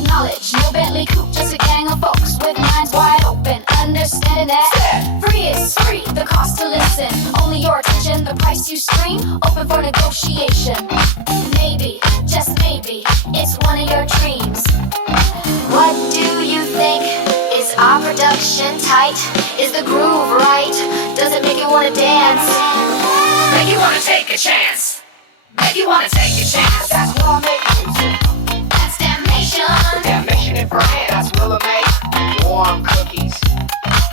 of knowledge. No Bentley coupe, just a gang of folks with minds wide open. Understanding that free is free, the cost to listen. Only your attention, the price you scream. Open for negotiation. Maybe, just maybe, it's one of your dreams. What do you think? Is our production tight? Is the groove right? Does it make you wanna dance? Make you wanna take a chance. Make you wanna take a chance. That's Willa May music. That's damnation. Damnation in France. That's Willa May. Warm cookies.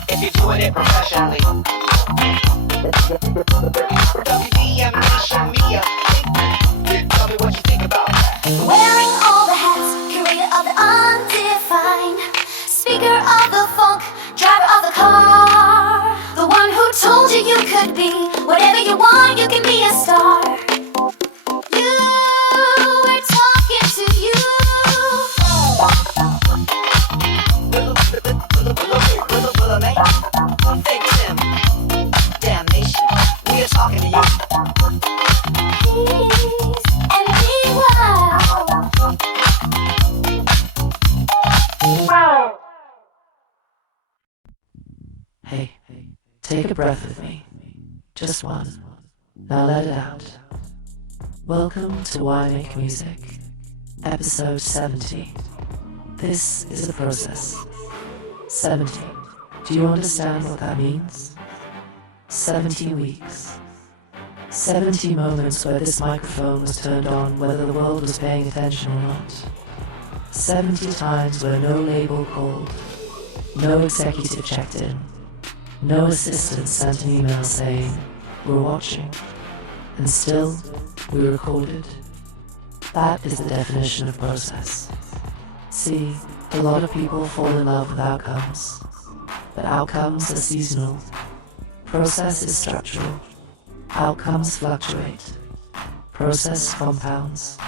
If you're doing it professionally. WDMNation MEDIA. Tell me what you think about that. Wearing all the hats, curator of the undefined, speaker of the funk, driver of the car, the one who told you you could be whatever you want, you can be a star. You, we're talking to you. Willa May, fake Tim, damnation, we are talking to you. Peace and be wild. Hey, take a breath with me. Just one. Now let it out. Welcome to Why Make Music, episode 70. This is the process. 70. Do you understand what that means? 70 weeks. 70 moments where this microphone was turned on whether the world was paying attention or not. 70 times where no label called, no executive checked in, no assistant sent an email saying, "We're watching," and still, we recorded. That is the definition of process. See, a lot of people fall in love with outcomes, but outcomes are seasonal. Process is structural. Outcomes fluctuate. Process compounds.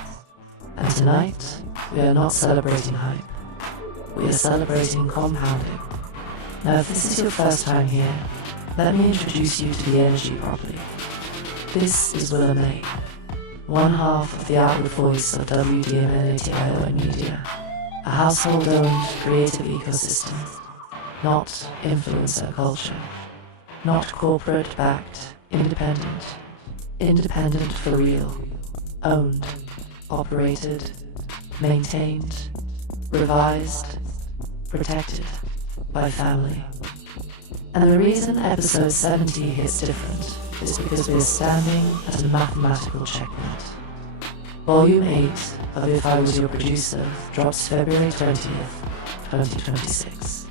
And tonight, we are not celebrating hype. We are celebrating compounding. Now, if this is your first time here, let me introduce you to the energy properly. This is Willa May, one half of the outward voice of WDMNation MEDIA, a household-owned creative ecosystem, not influencer culture, not corporate-backed, independent. Independent for real, owned, operated, maintained, revised, protected by family. And the reason episode 70 hits different is because we're standing at a mathematical checkpoint. Volume 8 of If I Was Your Producer drops February 20th, 2026.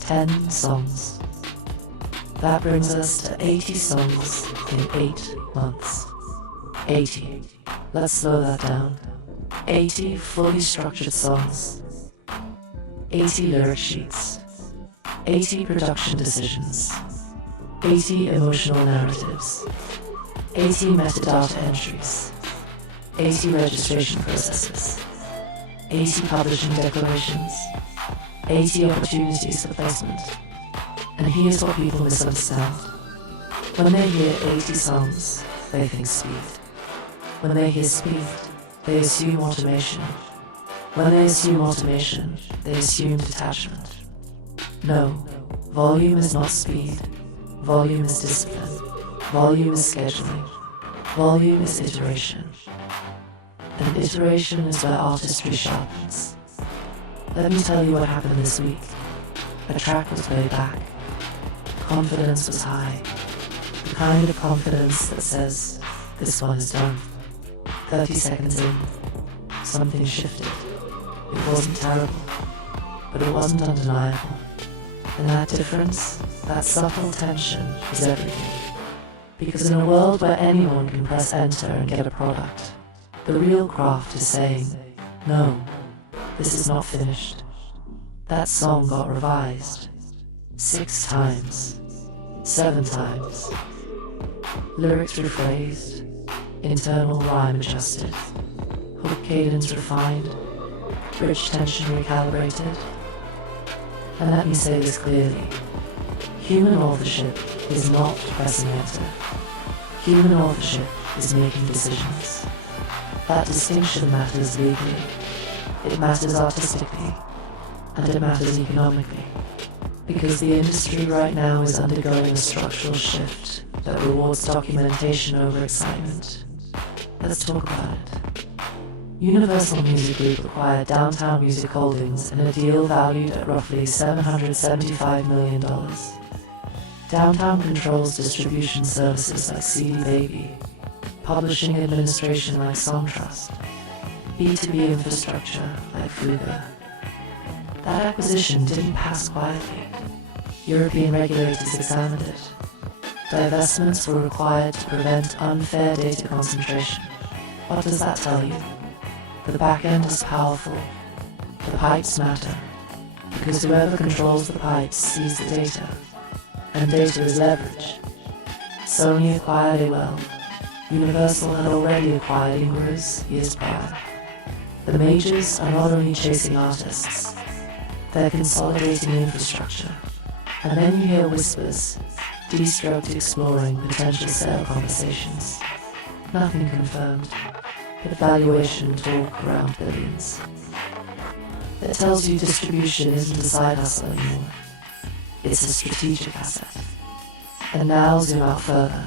10 songs. That brings us to 80 songs in 8 months. 80. Let's slow that down. 80 fully structured songs. 80 lyric sheets. 80 production decisions. 80 emotional narratives. 80 metadata entries. 80 registration processes. 80 publishing declarations. 80 opportunities for placement. And here's what people misunderstand. When they hear 80 songs, they think speed. When they hear speed, they assume automation. When they assume automation, they assume detachment. No, volume is not speed. Volume is discipline. Volume is scheduling. Volume is iteration. And iteration is where artistry sharpens. Let me tell you what happened this week. A track was played back. Confidence was high. The kind of confidence that says, this one is done. 30 seconds in, something shifted. It wasn't terrible, but it wasn't undeniable. And that difference, that subtle tension, is everything. Because in a world where anyone can press enter and get a product, the real craft is saying, no, this is not finished. That song got revised 6 times, 7 times. Lyrics rephrased, internal rhyme adjusted, hook cadence refined, bridge tension recalibrated. And let me say this clearly. Human authorship is not pressing enter. Human authorship is making decisions. That distinction matters legally. it matters artistically, and it matters economically. Because the industry right now is undergoing a structural shift that rewards documentation over excitement. Let's talk about it. Universal Music Group acquired Downtown Music Holdings in a deal valued at roughly $775 million. Downtown controls distribution services like CD Baby, publishing administration like Songtrust, B2B infrastructure like Fuga. That acquisition didn't pass quietly. European regulators examined it. Divestments were required to prevent unfair data concentration. What does that tell you? The back end is powerful. The pipes matter. Because whoever controls the pipes sees the data. And data is leverage. Sony acquired AOL. Universal had already acquired Ingress years prior. The majors are not only chasing artists, they're consolidating infrastructure. And then you hear whispers, de-stroked exploring potential sale conversations. Nothing confirmed, but valuation talk around billions. That tells you distribution isn't a side hustle anymore. It's a strategic asset. And now zoom out further.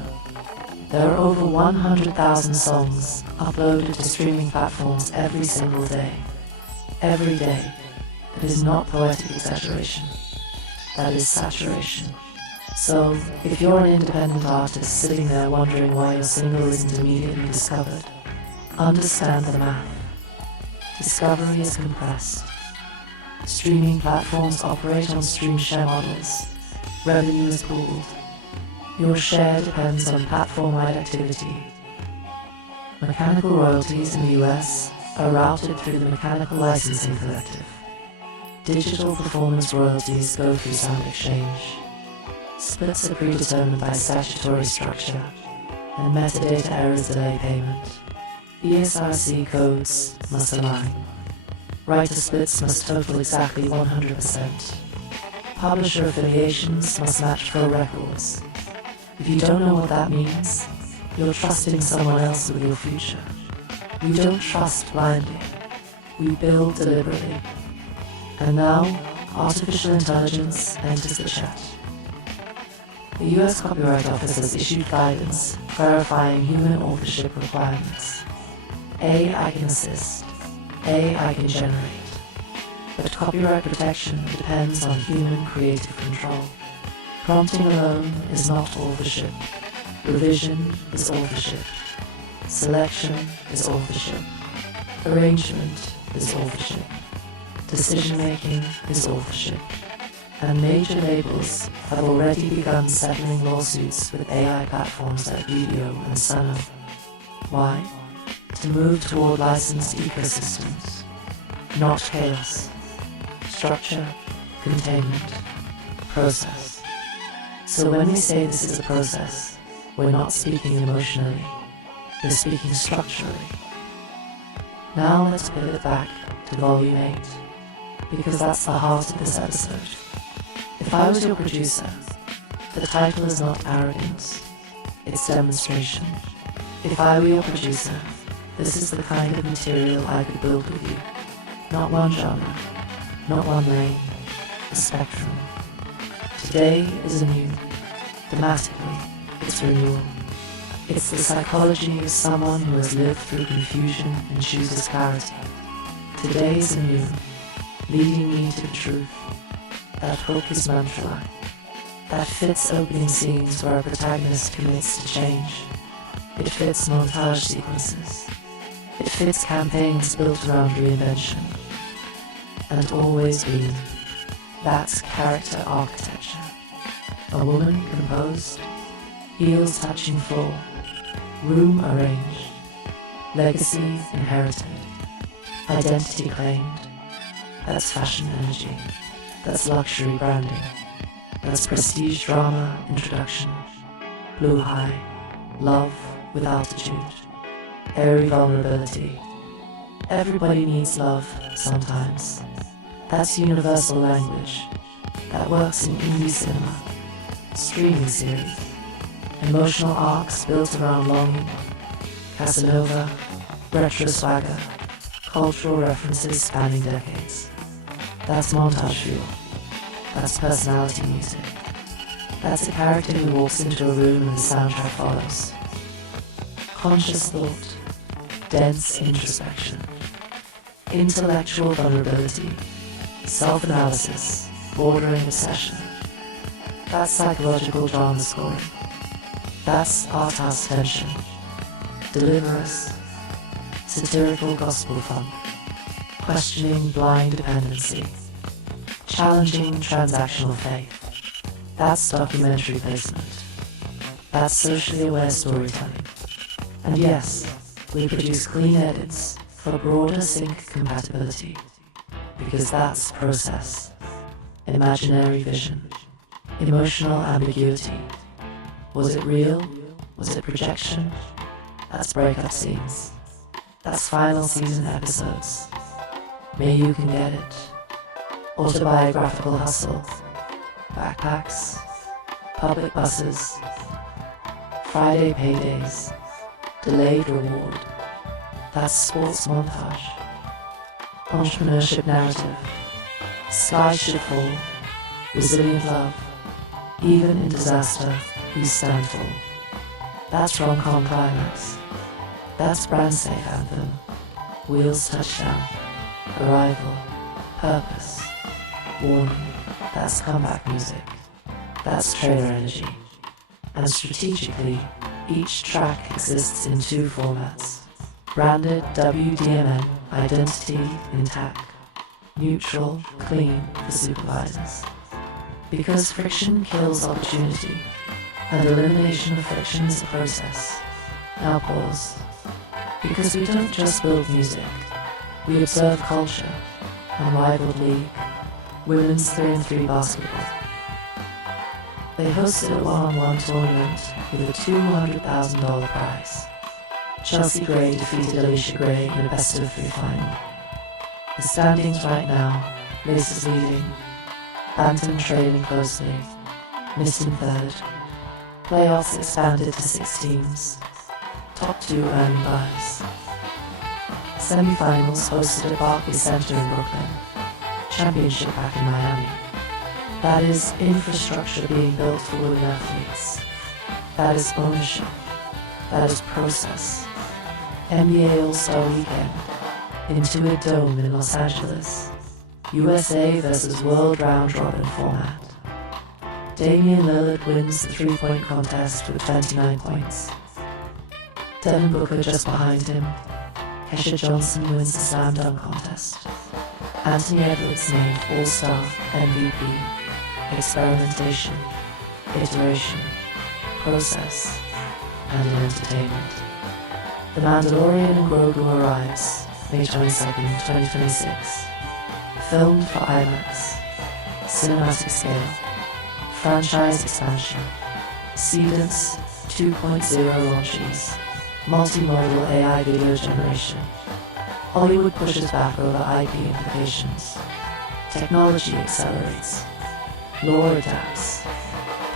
There are over 100,000 songs uploaded to streaming platforms every single day. Every day. That is not poetic exaggeration. That is saturation. So, if you're an independent artist sitting there wondering why your single isn't immediately discovered, understand the math. Discovery is compressed. Streaming platforms operate on stream share models. Revenue is pooled. Your share depends on platform-wide activity. Mechanical royalties in the US are routed through the Mechanical Licensing Collective. Digital performance royalties go through Sound Exchange. Splits are predetermined by statutory structure, and metadata errors delay payment. ESRC codes must align. Writer splits must total exactly 100%. Publisher affiliations must match pro records. If you don't know what that means, you're trusting someone else with your future. We don't trust blindly. We build deliberately. And now, artificial intelligence enters the chat. The US Copyright Office has issued guidance clarifying human authorship requirements. I can assist. I can generate. But copyright protection depends on human creative control. Prompting alone is not authorship. Revision is authorship. Selection is authorship. Arrangement is authorship. Decision-making is authorship. And major labels have already begun settling lawsuits with AI platforms like Video and Sono. Why? To move toward licensed ecosystems. Not chaos. Structure, containment, process. So when we say this is a process, we're not speaking emotionally, we're speaking structurally. Now let's pivot back to Volume 8. Because that's the heart of this episode. If I was your producer, the title is not arrogance, it's demonstration. If I were your producer, this is the kind of material I could build with you. Not one genre, not one lane, a spectrum. Today is anew. Thematically, it's renewal. It's the psychology of someone who has lived through confusion and chooses clarity. Today is anew. Leading me to the truth. That hook is mantra. That fits opening scenes where a protagonist commits to change. It fits montage sequences. It fits campaigns built around reinvention. And always been. That's character architecture. A woman composed, heels touching floor, room arranged, legacy inherited, identity claimed. That's fashion energy. That's luxury branding. That's prestige drama introduction. Blue high. Love with altitude. Airy vulnerability. Everybody needs love sometimes. That's universal language. That works in indie cinema. Streaming series. Emotional arcs built around longing. Casanova. Retro swagger. cultural references spanning decades. That's montage fuel. That's personality music. That's a character who walks into a room and the soundtrack follows. Conscious thought, dense introspection, intellectual vulnerability, self-analysis, bordering obsession. That's psychological drama scoring. That's art house tension, deliverance, satirical gospel funk, questioning blind dependency, challenging transactional faith. That's documentary placement. That's socially aware storytelling. And yes, we produce clean edits for broader sync compatibility, because that's process, imaginary vision, emotional ambiguity. Was it real? Was it projection? That's breakup scenes. That's final season episodes. Maybe you can get it. Autobiographical hustle. Backpacks. Public buses. Friday paydays. Delayed reward. That's sports montage. Entrepreneurship narrative. Sky should fall. Resilient love. Even in disaster, we stand tall. That's rom-com climax. That's brand safe anthem. Wheels touchdown. Arrival. Purpose. Warning. That's comeback music. That's trailer energy. And strategically, each track exists in two formats. Branded WDMN, identity intact. Neutral, clean for supervisors. Because friction kills opportunity, and elimination of friction is a process. Now pause. Because we don't just build music, we observe culture, unrivaled league, women's 3-on-3 basketball. They hosted a one-on-one tournament with a $200,000 prize. Chelsea Gray defeated Alicia Gray in a best-of-3 final. The standings right now, Laces leading, Bantam trailing closely, Mist in third. Playoffs expanded to 6 teams. Top 2 earning buys. Semi-finals hosted at Barclays Center in Brooklyn. Championship back in Miami. That is infrastructure being built for women athletes. That is ownership. That is process. NBA All-Star Weekend. Intuit Dome in Los Angeles. USA versus World Round Robin format. Damian Lillard wins the 3-point contest with 29 points. Devin Booker just behind him. Kesha Johnson wins the slam dunk contest. Anthony Edwards named All-Star MVP. Experimentation, iteration, process, and an entertainment. The Mandalorian and Grogu arrives May 22nd, 2026. Filmed for IMAX. Cinematic scale. Franchise expansion. Seedance 2.0 launches. Multimodal AI video generation. Hollywood pushes back over IP implications. Technology accelerates. Lore adapts.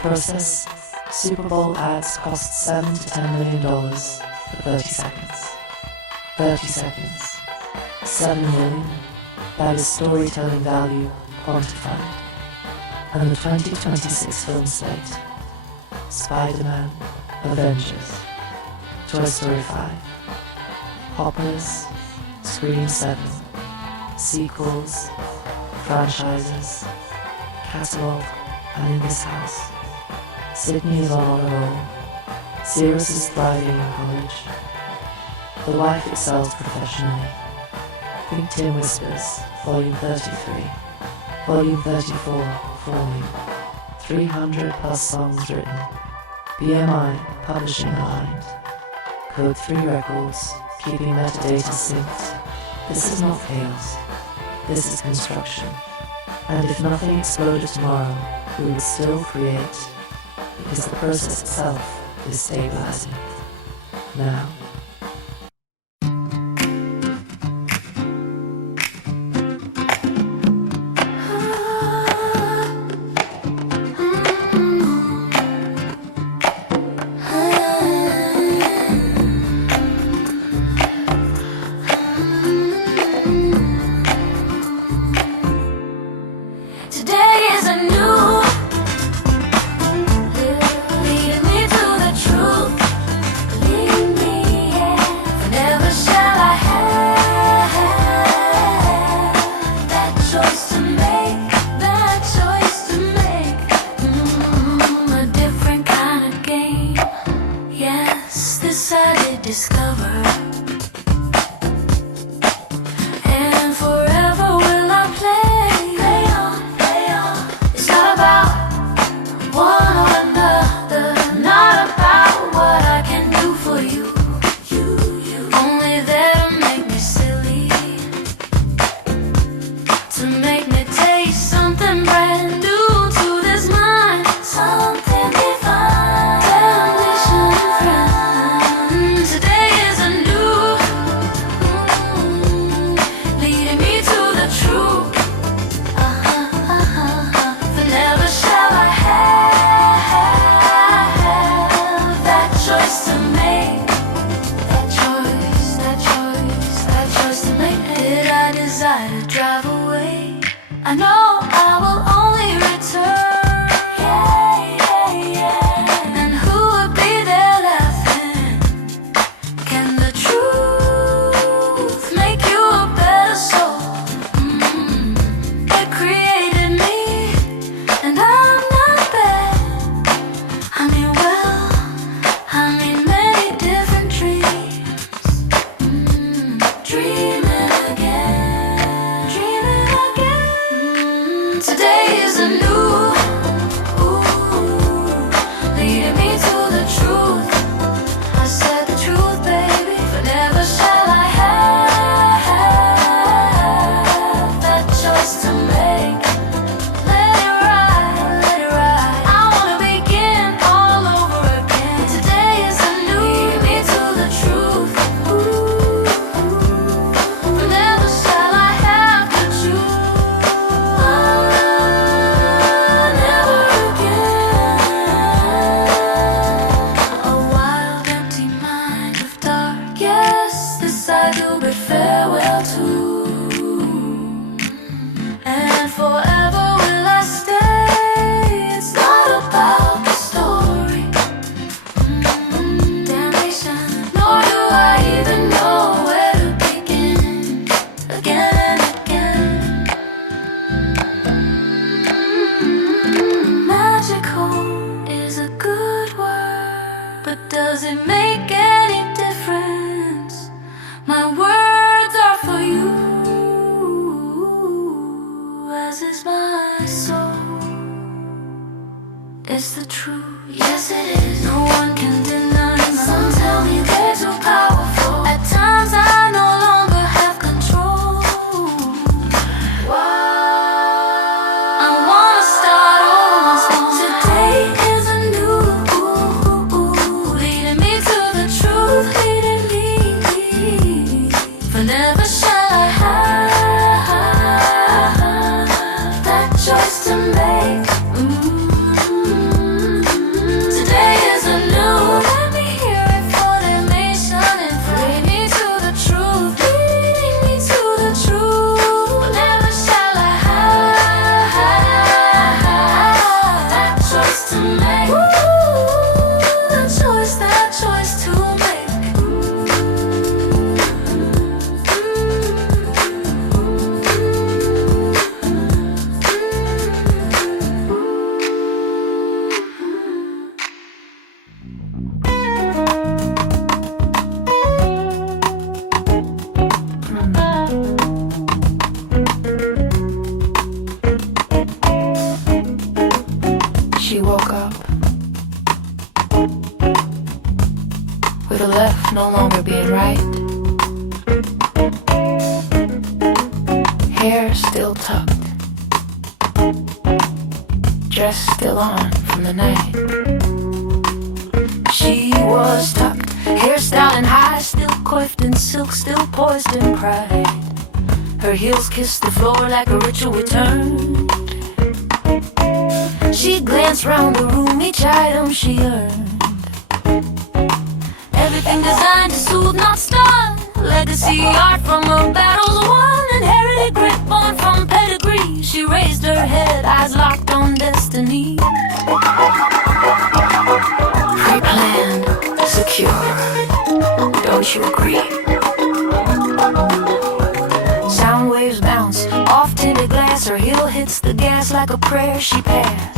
Process. Super Bowl ads cost $7 to $10 million for 30 seconds. 30 seconds. 7 million. That is storytelling value quantified. And the 2026 film slate. Spider-Man, Avengers, Toy Story 5, Hoppers, Scream 7, sequels, franchises, catalog, and in this house. Sydney is on a roll. Sirius is thriving in college. The wife excels professionally. Think Tim Whispers, Volume 33, Volume 34, forming. 300 plus songs written. BMI, publishing aligned. Code 3 records, keeping metadata synced. This is not chaos. This is construction. And if nothing exploded tomorrow, we would still create, because the process itself is stabilizing. Now. as is my soul. It's the truth, yes it is. No one can deny my Some tell me they're too powerful. At times I no longer have control. I wanna start over. Today is a new leading me to the truth, leading me. For never shall I have that choice to make. Today is a new. Let me hear it for the nation and lead me to the truth, leading me to the truth. But never shall I have that choice to make. That choice to make. She woke up with her left no longer being right. Hair still tucked, dress still on from the night. She was tucked, hairstyle and high, still coiffed in silk, still poised in pride. Her heels kissed the floor like a ritual return. She glanced round the room, each item she earned. Everything designed to soothe, not stun. Legacy art from her battles won. Inherited grit born from pedigree. She raised her head, eyes locked on destiny. Pre-planned, secure. Don't you agree? Sound waves bounce off tinted glass. Her heel hits the gas like a prayer she passed.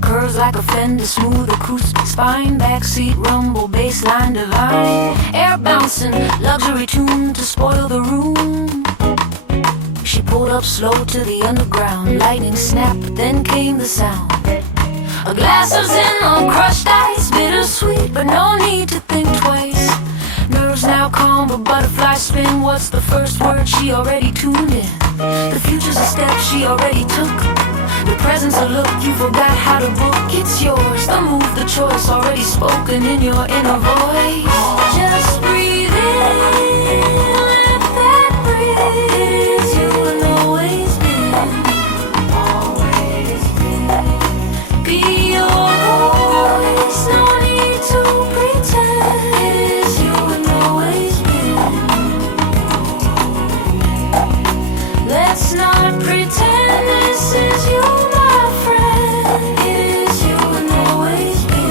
Curves like a fender, smooth acoustic spine. Backseat rumble, bassline divine. Air bouncing, luxury tuned to spoil the room. She pulled up slow to the underground. Lightning snapped, then came the sound. A glass of Zin on crushed ice. Bittersweet, but no need to think twice. Nerves now calm, but butterflies spin. What's the first word? She already tuned in. The future's a step she already took. The present's a look, you forgot how to book. It's yours, the move, the choice already spoken in your inner voice. Just breathe in, let that breathe. You will always be, be your voice. No need to pretend. You will always be. Let's not pretend this is you, my friend. It is you and always be.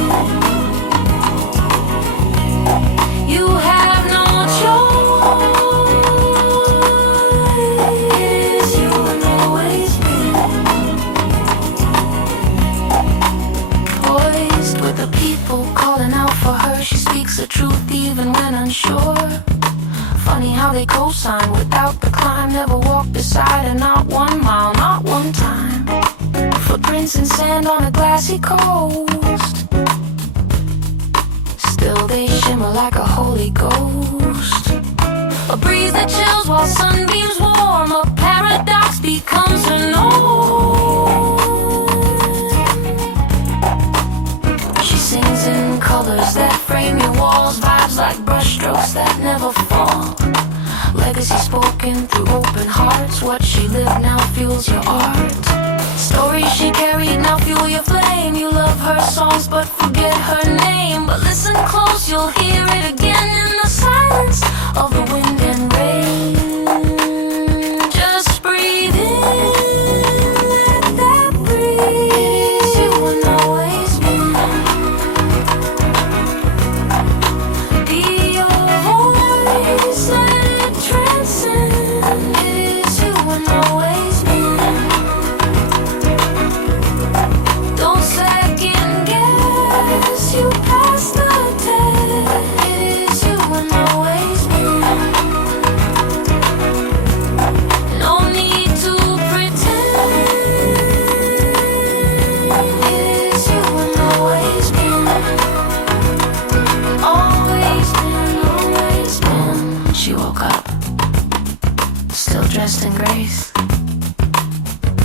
You have no choice. It is you and always be. Poised with the people calling out for her. She speaks the truth even when unsure. Funny how they co-sign without the climb. Never walked beside her, not 1 mile, not one time. Footprints in sand on a glassy coast. Still they shimmer like a holy ghost. A breeze that chills while sunbeams warm. A paradox becomes her norm. She sings in colors that frame your walls. Vibes like brushstrokes that never fall. Legacy spoken through open hearts. What she lived now fuels your art. Stories she carried now fuel your flame. You love her songs but forget her name. But listen close, you'll hear it again in the silence of the wind and rain. Just breathe in, let that breathe. You will always be. Be your voice, let it transcend. It is you and always be. Don't second guess, you passed the test. It is you and always be.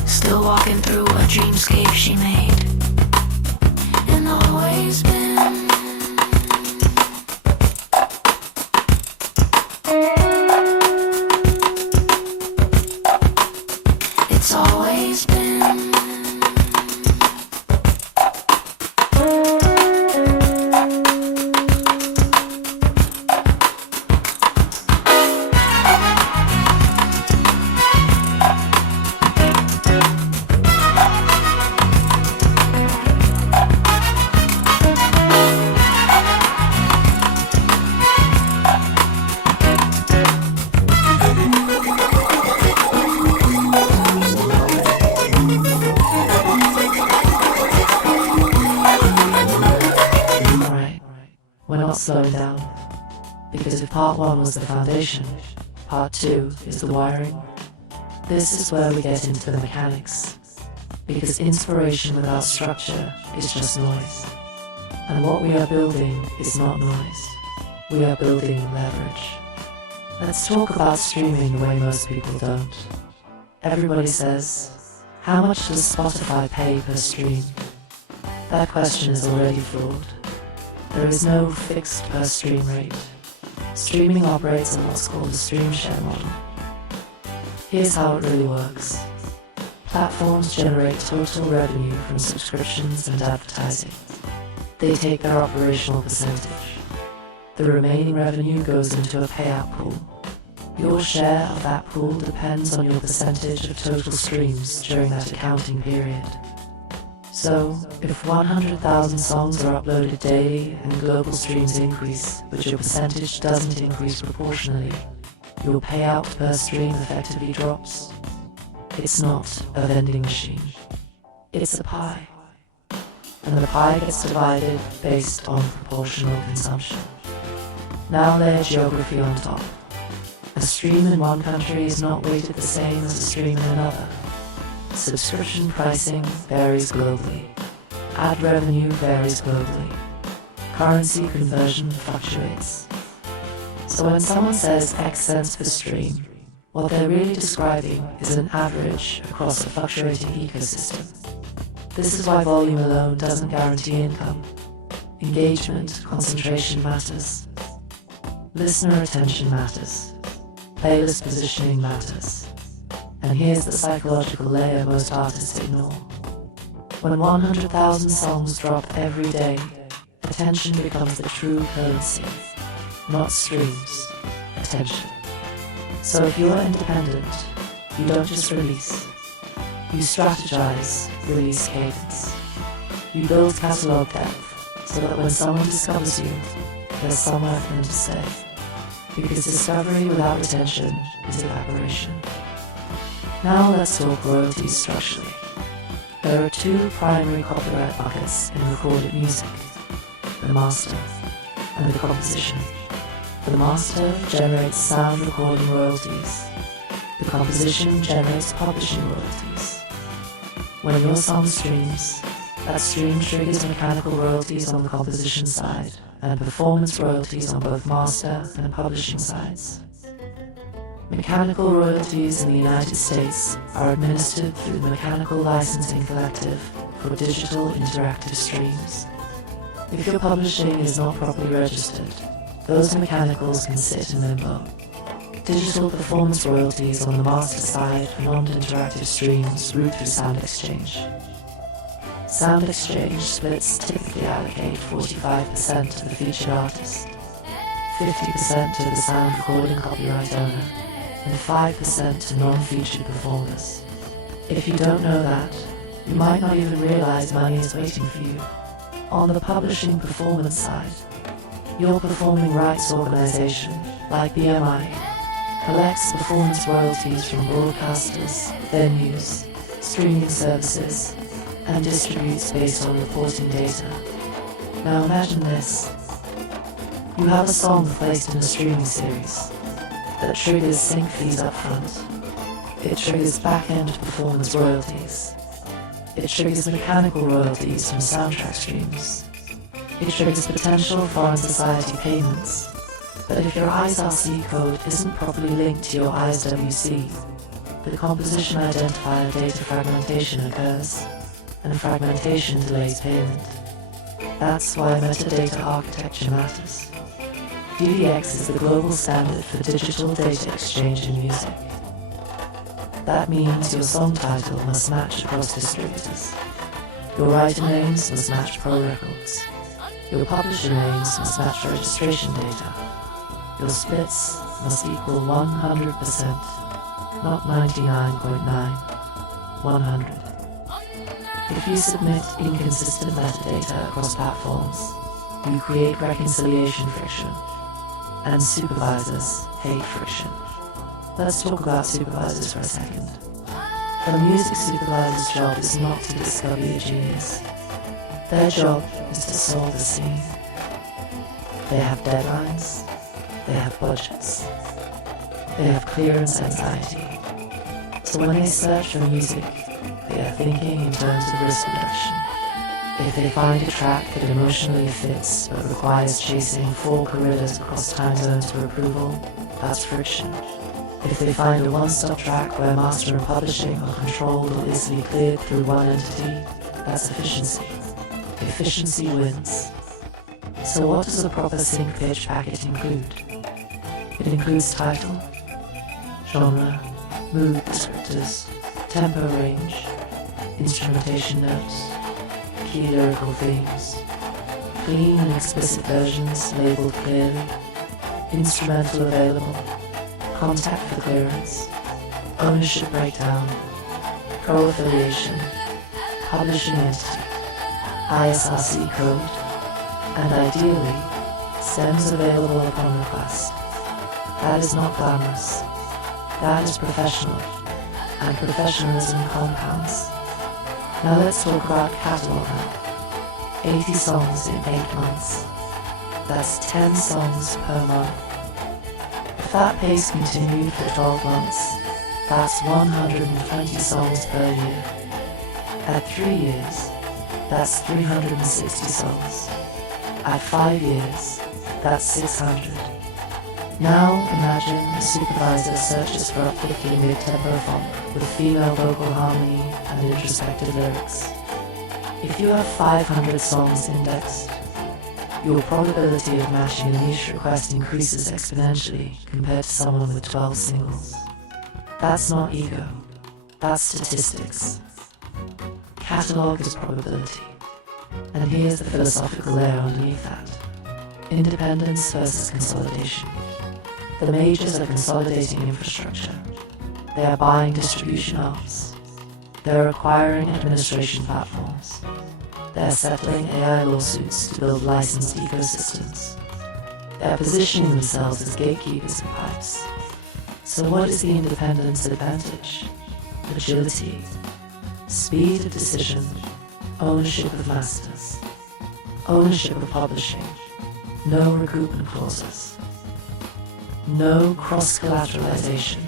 Still walking through a dreamscape she made, and always been. It's always been. We're not slowing down, because if part 1 was the foundation, part 2 is the wiring. This is where we get into the mechanics, because inspiration without structure is just noise. And what we are building is not noise, we are building leverage. Let's talk about streaming the way most people don't. Everybody says, how much does Spotify pay per stream? That question is already flawed. There is no fixed per stream rate. Streaming operates on what's called a stream share model. Here's how it really works. Platforms generate total revenue from subscriptions and advertising. They take their operational percentage. The remaining revenue goes into a payout pool. Your share of that pool depends on your percentage of total streams during that accounting period. So, if 100,000 songs are uploaded daily and global streams increase, but your percentage doesn't increase proportionally, your payout per stream effectively drops. It's not a vending machine. It's a pie. And the pie gets divided based on proportional consumption. Now layer geography on top. A stream in one country is not weighted the same as a stream in another. Subscription pricing varies globally. Ad revenue varies globally. Currency conversion fluctuates. So when someone says X cents per stream, what they're really describing is an average across a fluctuating ecosystem. This is why volume alone doesn't guarantee income. Engagement, concentration matters. Listener attention matters. Playlist positioning matters. And here's the psychological layer most artists ignore. When 100,000 songs drop every day, attention becomes the true currency. Not streams, attention. So if you're independent, you don't just release. You strategize, release cadence. You build catalog depth, so that when someone discovers you, there's somewhere for them to stay. Because discovery without retention is evaporation. Now let's talk royalties structurally. There are two primary copyright buckets in recorded music: the master and the composition. The master generates sound recording royalties. The composition generates publishing royalties. When your song streams, that stream triggers mechanical royalties on the composition side and performance royalties on both master and publishing sides. Mechanical royalties in the United States are administered through the Mechanical Licensing Collective for digital interactive streams. If your publishing is not properly registered, those mechanicals can sit in limbo. Digital performance royalties on the master side for non-interactive streams route through Sound Exchange. Sound Exchange splits typically allocate 45% to the featured artist, 50% to the sound recording copyright owner, and 5% to non-featured performers. If you don't know that, you might not even realize money is waiting for you. On the publishing performance side, your performing rights organization, like BMI, collects performance royalties from broadcasters, venues, streaming services, and distributes based on reporting data. Now imagine this. You have a song placed in a streaming series that triggers sync fees up front. It triggers back-end performance royalties. It triggers mechanical royalties from soundtrack streams. It triggers potential foreign society payments. But if your ISRC code isn't properly linked to your ISWC, the composition identifier data fragmentation occurs, and fragmentation delays payment. That's why metadata architecture matters. UDX is the global standard for digital data exchange in music. That means your song title must match across distributors. Your writer names must match pro records. Your publisher names must match registration data. Your splits must equal 100%, not 99.9, 100. If you submit inconsistent metadata across platforms, you create reconciliation friction, and supervisors hate friction. Let's talk about supervisors for a second. A music supervisor's job is not to discover your genius. Their job is to solve the scene. They have deadlines, they have budgets, they have clearance anxiety. So when they search for music, they are thinking in terms of risk reduction. If they find a track that emotionally fits but requires chasing 4 corridors across time zones for approval, that's friction. If they find a one-stop track where master and publishing are controlled or easily cleared through one entity, that's efficiency. Efficiency wins. So what does a proper sync pitch packet include? It includes title, genre, mood descriptors, tempo range, instrumentation notes, key lyrical themes, clean and explicit versions labeled clearly, instrumental available, contact for clearance, ownership breakdown, co-affiliation, publishing entity, ISRC code, and ideally, stems available upon request. That is not glamorous. That is professional, and professionalism compounds. Now let's talk about catalog now. 80 songs in 8 months. That's 10 songs per month. If that pace continued for 12 months, that's 120 songs per year. At 3 years, that's 360 songs. At 5 years, that's 600. Now imagine a supervisor searches for uplifting mid-tempo funk with female vocal harmony and introspective lyrics. If you have 500 songs indexed, your probability of matching a niche request increases exponentially compared to someone with 12 singles. That's not ego, that's statistics. Catalog is probability. And here's the philosophical layer underneath that. Independence versus consolidation. The majors are consolidating infrastructure. They are buying distribution arms. They are acquiring administration platforms. They are settling AI lawsuits to build licensed ecosystems. They are positioning themselves as gatekeepers of pipes. So what is the independence advantage? Agility, speed of decision, ownership of masters, ownership of publishing, no recoupment clauses, no cross-collateralization,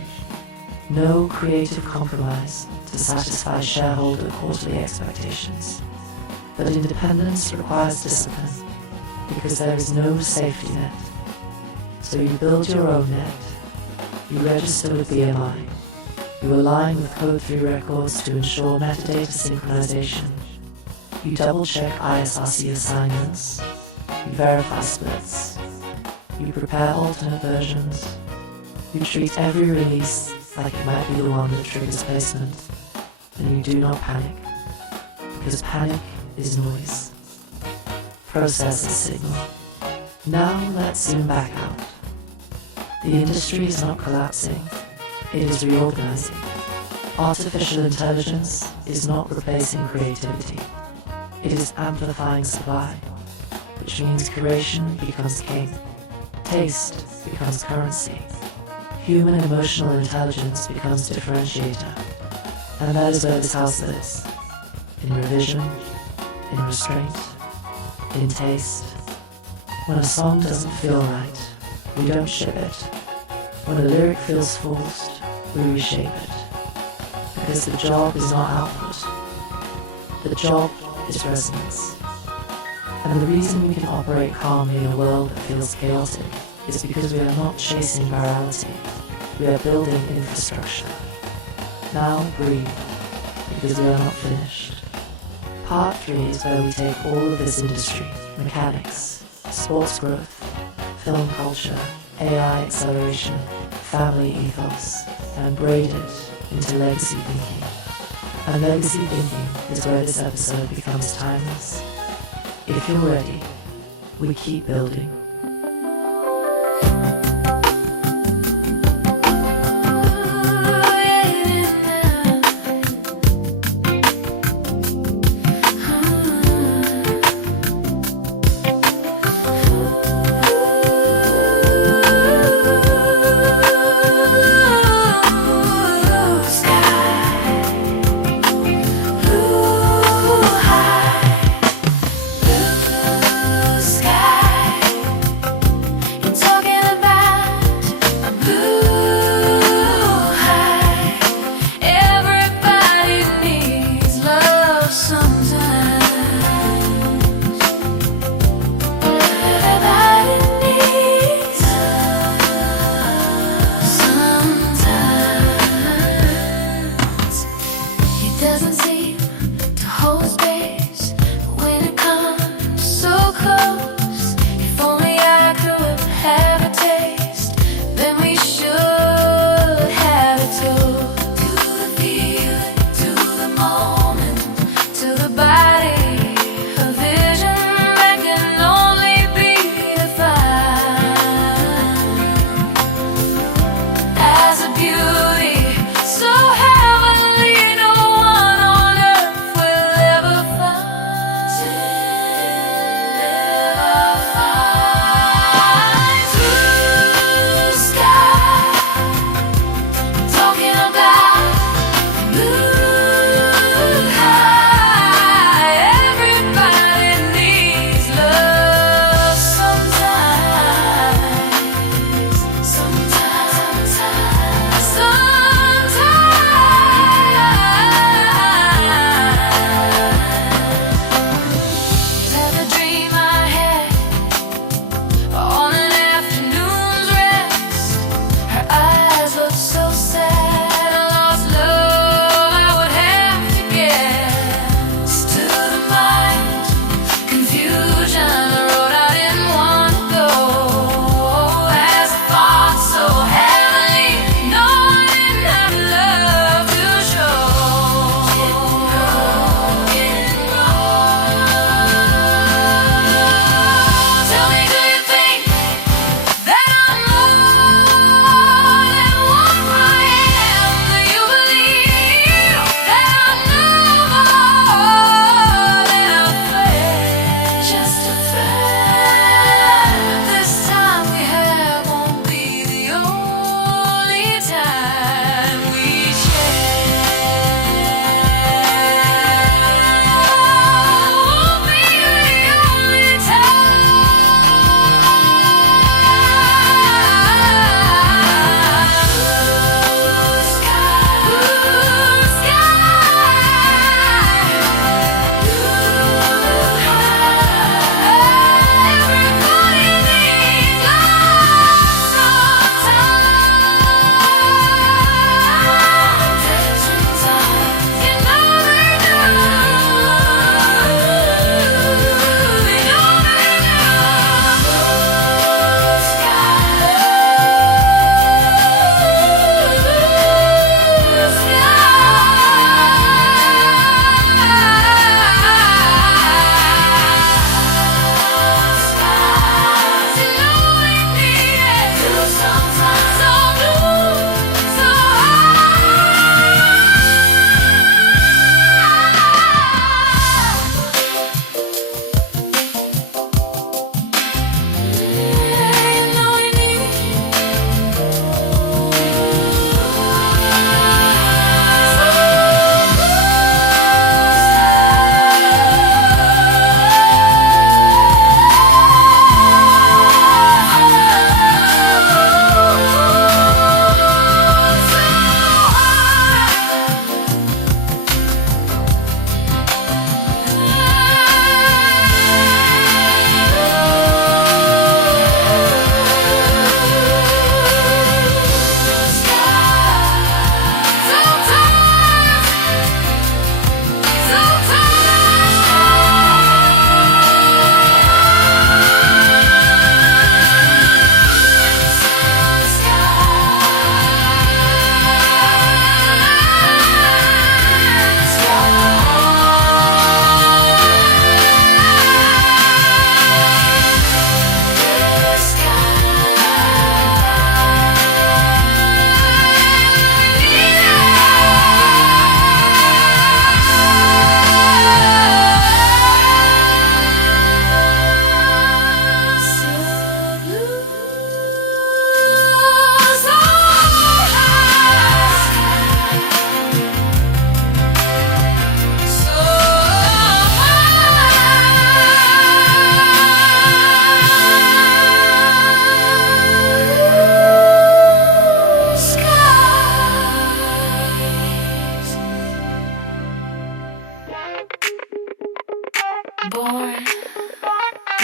no creative compromise to satisfy shareholder quarterly expectations. But independence requires discipline, because there is no safety net. So you build your own net, you register with BMI, you align with Code 3 records to ensure metadata synchronization, you double-check ISRC assignments, you verify splits, you prepare alternate versions, you treat every release like it might be the one that triggers placement, and you do not panic, because panic is noise. Process is signal. Now let's zoom back out. The industry is not collapsing, it is reorganizing. Artificial intelligence is not replacing creativity. It is amplifying supply, which means curation becomes king. Taste becomes currency. Human emotional intelligence becomes differentiator. And that is where this house lives. In revision, in restraint, in taste. When a song doesn't feel right, we don't ship it. When a lyric feels forced, we reshape it. Because the job is not output. The job is resonance. And the reason we can operate calmly in a world that feels chaotic is because we are not chasing virality. We are building infrastructure. Now breathe, because we are not finished. Part 3 is where we take all of this industry, mechanics, sports growth, film culture, AI acceleration, family ethos, and braid it into legacy thinking. And legacy thinking is where this episode becomes timeless. If you're ready, we keep building. Sky.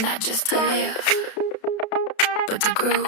not just to live, but to groove.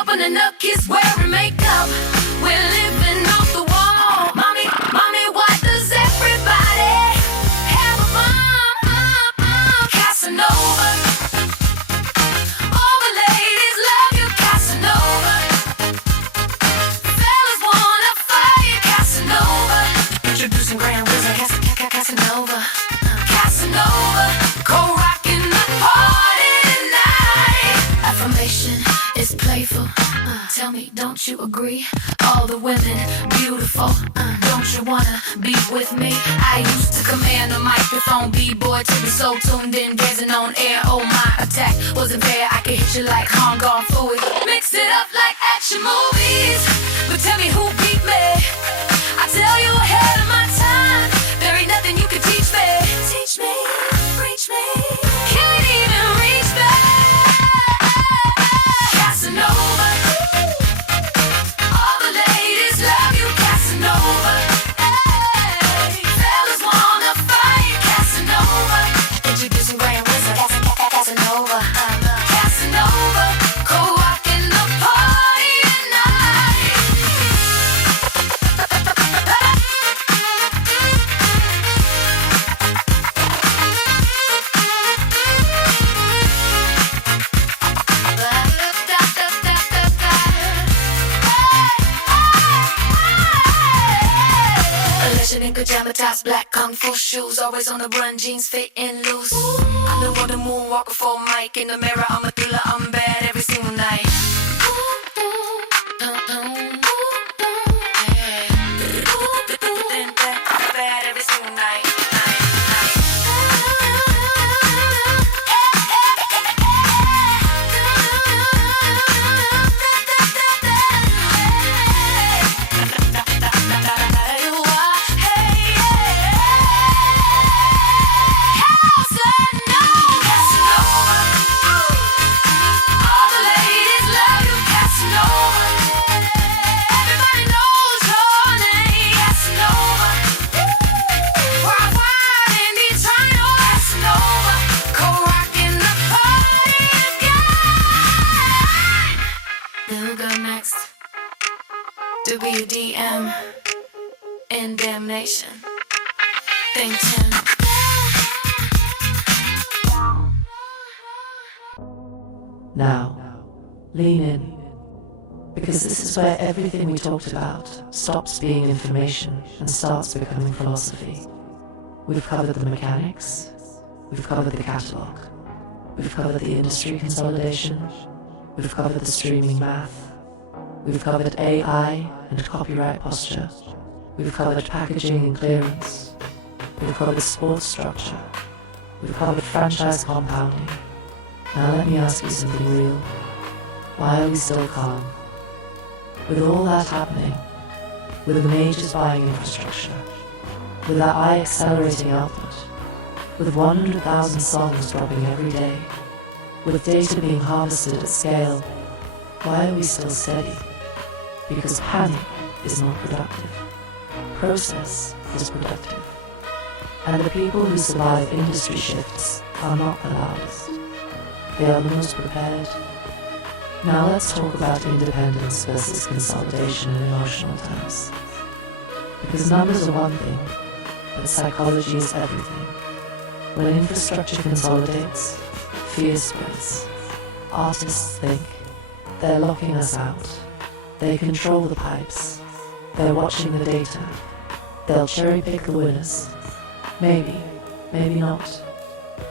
Opening up, kiss, wearing makeup. We're living off the wall. Mommy, why does everybody have a bomb? Casanova. All the ladies love you, Casanova. Fellas wanna fight you, Casanova. Introducing Grand Wizard, Casanova. Casanova, co-rocking the party tonight. Affirmation is playful. Tell me, don't you agree? All the women beautiful. Don't you wanna be with me? I used to command the microphone, B-boy to be so tuned in, dancing on air. Oh, my attack wasn't fair. I could hit you like Hong Kong fooey. Mixed it up like action movies. But tell me who beat me? I tell you ahead of my time. There ain't nothing you can teach me. Teach me, preach me. Can't even reach me. Casanova. All the ladies love you, Casanova. Hey, fellas wanna fight Casanova. Introducing Grand Wizard, Casanova. Casanova, co-rocking the party tonight. Legend in pajama tops, black kung fu shoes, always on the run, jeans fitting loose. I'm the one to moonwalk before Mike. In the mirror, I'm a thriller, I'm bad every single night. Bad every single night. WDMNation. Think 10. Now, lean in, because this is where everything we talked about stops being information and starts becoming philosophy. We've covered the mechanics, we've covered the catalog, we've covered the industry consolidation, we've covered the streaming math, we've covered AI and copyright posture, we've covered packaging and clearance, we've covered sports structure, we've covered franchise compounding. Now let me ask you something real. Why are we still calm? With all that happening, with the majors buying infrastructure, with our eye-accelerating output, with 100,000 songs dropping every day, with data being harvested at scale, why are we still steady? Because panic is not productive. Process is productive. And the people who survive industry shifts are not the loudest. They are the most prepared. Now let's talk about independence versus consolidation in emotional terms. Because numbers are one thing, but psychology is everything. When infrastructure consolidates, fear spreads. Artists think they're locking us out. They control the pipes. They're watching the data. They'll cherry pick the winners. Maybe, maybe not.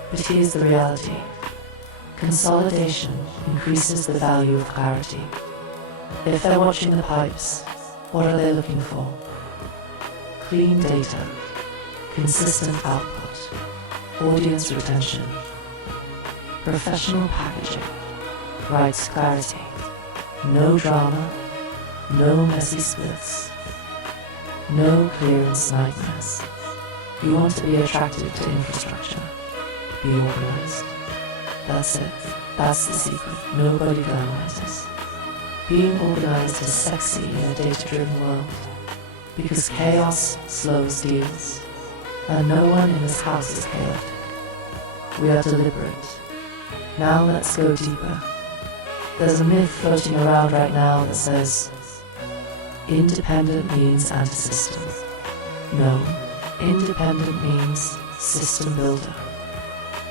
But here's the reality. Consolidation increases the value of clarity. If they're watching the pipes, what are they looking for? Clean data, consistent output, audience retention. Professional packaging writes clarity. No drama, no messy splits, no clearance nightmares. You want to be attracted to infrastructure. Be organized. That's it. That's the secret. Nobody glamorizes. Being organized is sexy in a data-driven world because chaos slows deals, and no one in this house is chaotic. We are deliberate. Now let's go deeper. There's a myth floating around right now that says independent means anti-system. No, independent means system builder.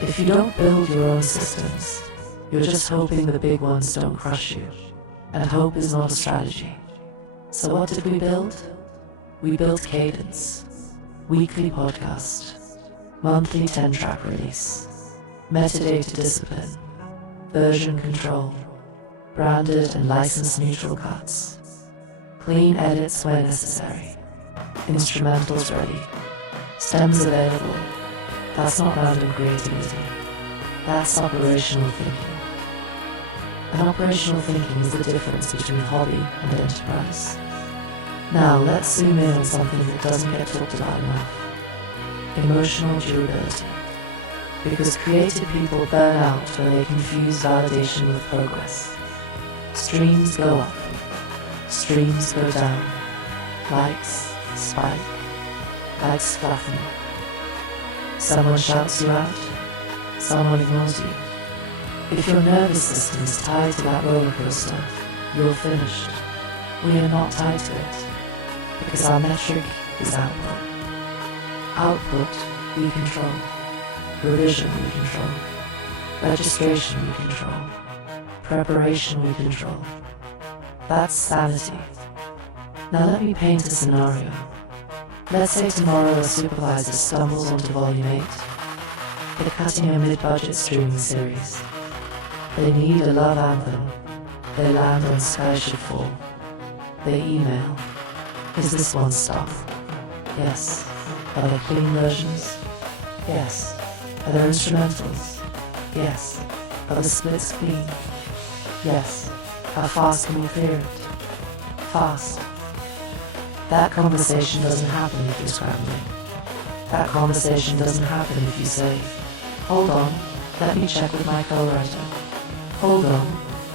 If you don't build your own systems, you're just hoping the big ones don't crush you. And hope is not a strategy. So what did we build? We built cadence, weekly podcast, monthly 10-track release, metadata discipline, version control, branded and license neutral cuts, clean edits where necessary, instrumentals ready, stems available. That's not random creativity. That's operational thinking. And operational thinking is the difference between hobby and enterprise. Now let's zoom in on something that doesn't get talked about enough. Emotional durability. Because creative people burn out when they confuse validation with progress. Streams go up. Streams go down. Likes spike. Likes flatten. Someone shouts you out. Someone ignores you. If your nervous system is tied to that roller coaster, you're finished. We are not tied to it, because our metric is output. Output we control. Revision we control. Registration we control. Preparation we control. That's sanity. Now let me paint a scenario. Let's say tomorrow a supervisor stumbles onto Volume 8. They're cutting a mid-budget streaming series. They need a love anthem. They land on Sky Should Fall. They email. Is this one stop? Yes. Are there clean versions? Yes. Are there instrumentals? Yes. Are the splits clean? Yes. How fast can we clear it? Fast. That conversation doesn't happen if you're scrambling. That conversation doesn't happen if you say, hold on, let me check with my co-writer. Hold on,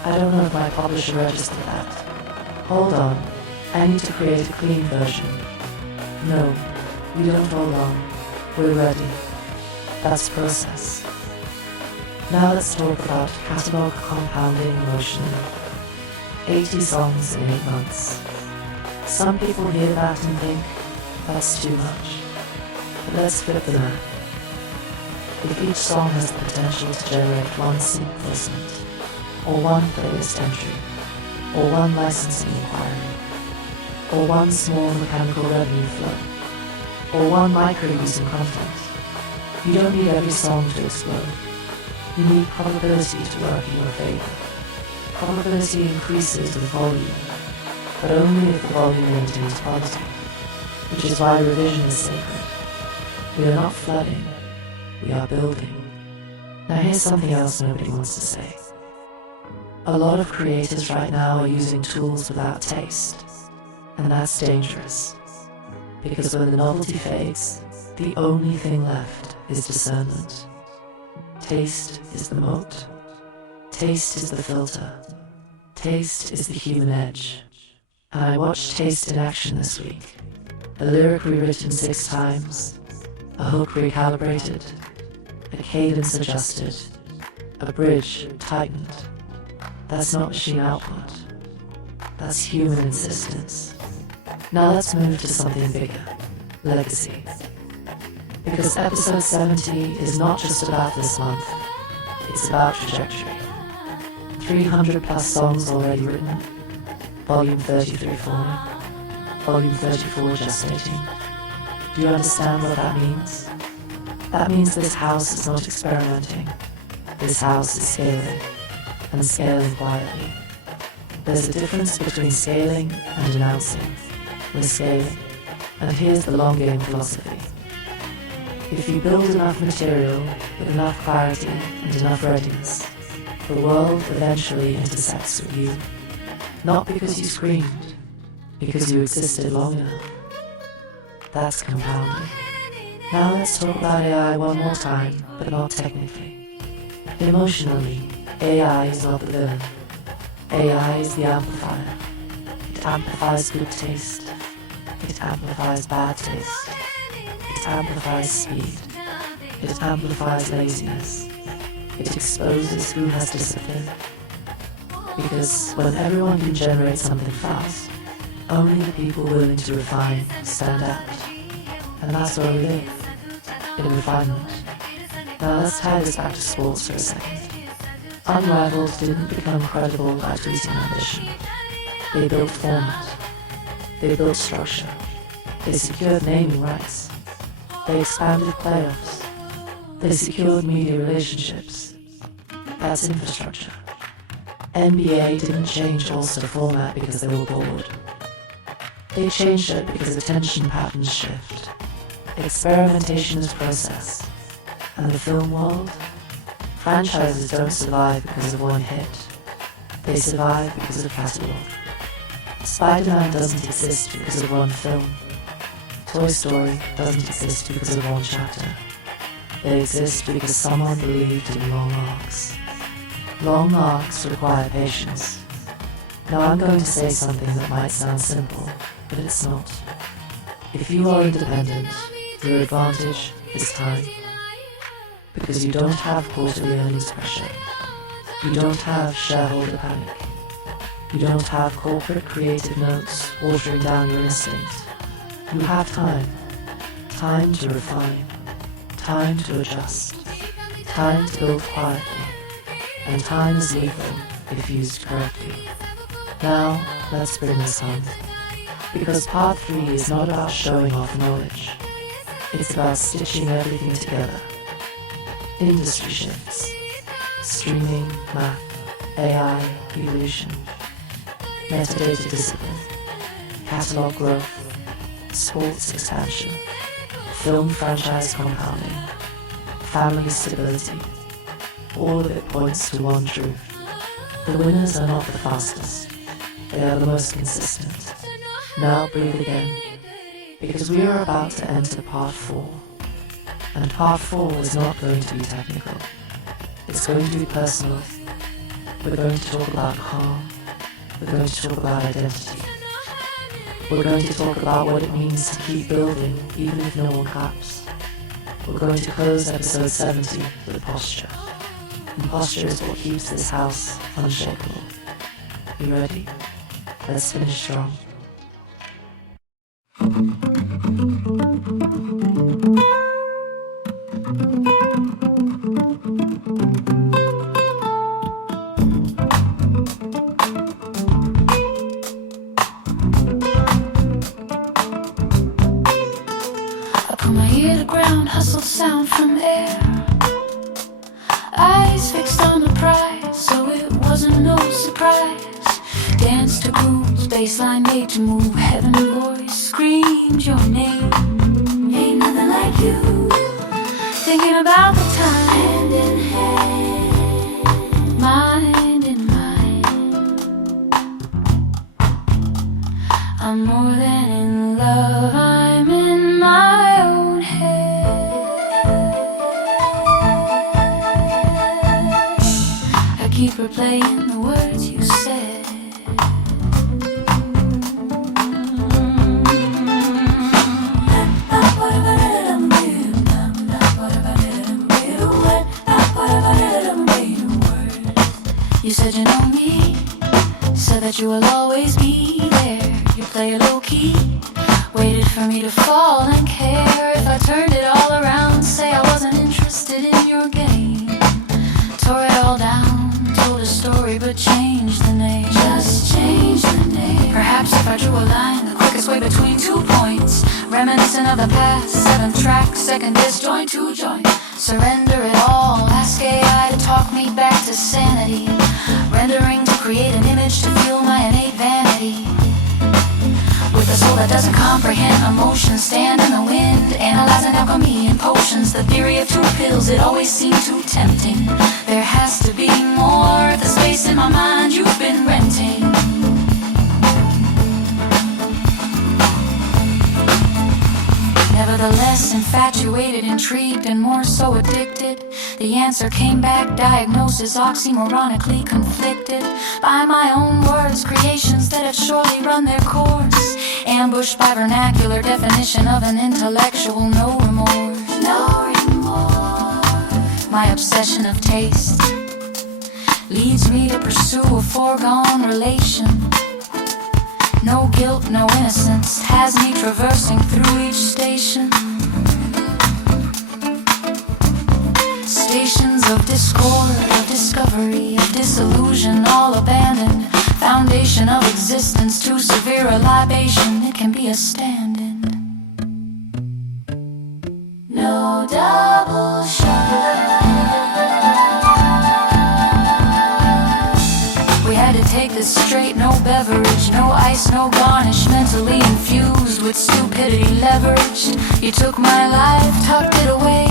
I don't know if my publisher registered that. Hold on, I need to create a clean version. No, we don't hold on, we're ready. That's process. Now let's talk about catalog compounding emotionally. 80 songs in 8 months. Some people hear that and think, that's too much. But let's flip the map. If each song has the potential to generate one sync placement, or one playlist entry, or one licensing inquiry, or one small mechanical revenue flow, or one micro-use in content, you don't need every song to explode. You need probability to work in your favor. Probability increases with volume, but only if the volume maintains quality, which is why revision is sacred. We are not flooding, we are building. Now here's something else nobody wants to say. A lot of creators right now are using tools without taste, and that's dangerous. Because when the novelty fades, the only thing left is discernment. Taste is the moat. Taste is the filter. Taste is the human edge. And I watched Taste in action this week. A lyric rewritten 6 times, a hook recalibrated, a cadence adjusted, a bridge tightened. That's not machine output. That's human insistence. Now let's move to something bigger. Legacy. Because episode 70 is not just about this month, it's about trajectory. 300 plus songs already written, volume 33 forming, volume 34 gestating. Do you understand what that means? That means this house is not experimenting. This house is scaling, and scaling quietly. There's a difference between scaling and announcing. We're scaling, and here's the long game philosophy. If you build enough material with enough clarity and enough readiness, the world eventually intersects with you. Not because you screamed, because you existed long enough. That's compounding. Now let's talk about AI one more time, but not technically. Emotionally, AI is not the villain. AI is the amplifier. It amplifies good taste. It amplifies bad taste. It amplifies speed. It amplifies laziness. It exposes who has discipline. Because when everyone can generate something fast, only the people willing to refine stand out. And that's where we live, in refinement. Now let's tie this back to sports for a second. Unrivaled didn't become credible by tweeting ambition. They built format. They built structure. They secured naming rights. They expanded playoffs. They secured media relationships. That's infrastructure. NBA didn't change All-Star format because they were bored. They changed it because attention patterns shift. Experimentation is process. And the film world? Franchises don't survive because of one hit. They survive because of catalog. Spider-Man doesn't exist because of one film. Toy Story doesn't exist because of one chapter. They exist because someone believed in long arcs. Long arcs require patience. Now I'm going to say something that might sound simple, but it's not. If you are independent, your advantage is time. Because you don't have quarterly earnings pressure. You don't have shareholder panic. You don't have corporate creative notes watering down your instinct. You have time. Time to refine. Time to adjust. Time to build quietly. And time is lethal if used correctly. Now, let's bring this home. Because part 3 is not about showing off knowledge. It's about stitching everything together. Industry shifts. Streaming, math, AI, evolution. Metadata discipline. Catalog growth. Sports expansion. Film franchise compounding. Family stability. All of it points to one truth. The winners are not the fastest. They are the most consistent. Now breathe again. Because we are about to enter part 4. And part 4 is not going to be technical. It's going to be personal. We're going to talk about calm. We're going to talk about identity. We're going to talk about what it means to keep building even if no one claps. We're going to close episode 70 with posture. And posture is what keeps this house unshakable. You ready? Let's finish strong. I put my ear to the ground, hustled sound from air. Eyes fixed on the prize, so it wasn't no surprise. Dance to grooves, baseline made to move. Heavenly voice screams your name. Ain't nothing like you. Thinking about the time, hand in hand, mind in mind. I'm more than in love, I'm in my own head. I keep replaying the words you said. You said you know me, said that you will always be there. You play it low key, waited for me to fall and care. If I turned it all around, say I wasn't interested in your game. Tore it all down, told a story but changed the name. Just change the name. Perhaps if I drew a line, the quickest way between 2 points, reminiscent of the past, 7 tracks, second disjoint, 2 joint. Surrender it all, ask AI to talk me soul that doesn't comprehend emotions. Stand in the wind, analyzing alchemy and potions. The theory of two pills, it always seemed too tempting. There has to be more. The space in my mind you've been renting. Nevertheless, infatuated, intrigued, and more so addicted. The answer came back, diagnosis oxymoronically conflicted. By my own words, creations that have surely run their course. Ambushed by vernacular definition of an intellectual no remorse. No remorse. My obsession of taste leads me to pursue a foregone relation. No guilt, no innocence has me traversing through each station. Stations of discord, of discovery, of disillusion, all abandoned. Foundation of existence, too severe a libation, it can be a stand-in. No double shot. We had to take this straight, no beverage, no ice, no garnish, mentally infused with stupidity leveraged. You took my life, tucked it away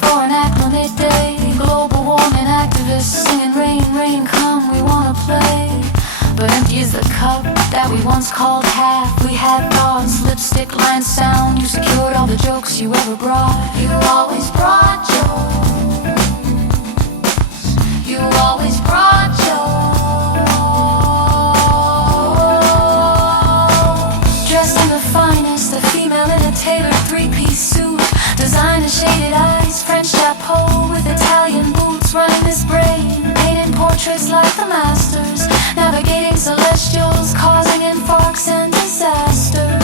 for an acclimate day. Global warming activists singing rain, rain, come, we wanna play. But empty is the cup that we once called half. We had thoughts, lipstick line sound. You secured all the jokes you ever brought. You always brought jokes. You always brought jokes. Dressed in the finest, the female in a tailored three-piece suit. Designer shaded eyes, French chapeau with Italian boots. Running this brain, painted portraits like the masters. Navigating celestials, causing infarcts and disasters.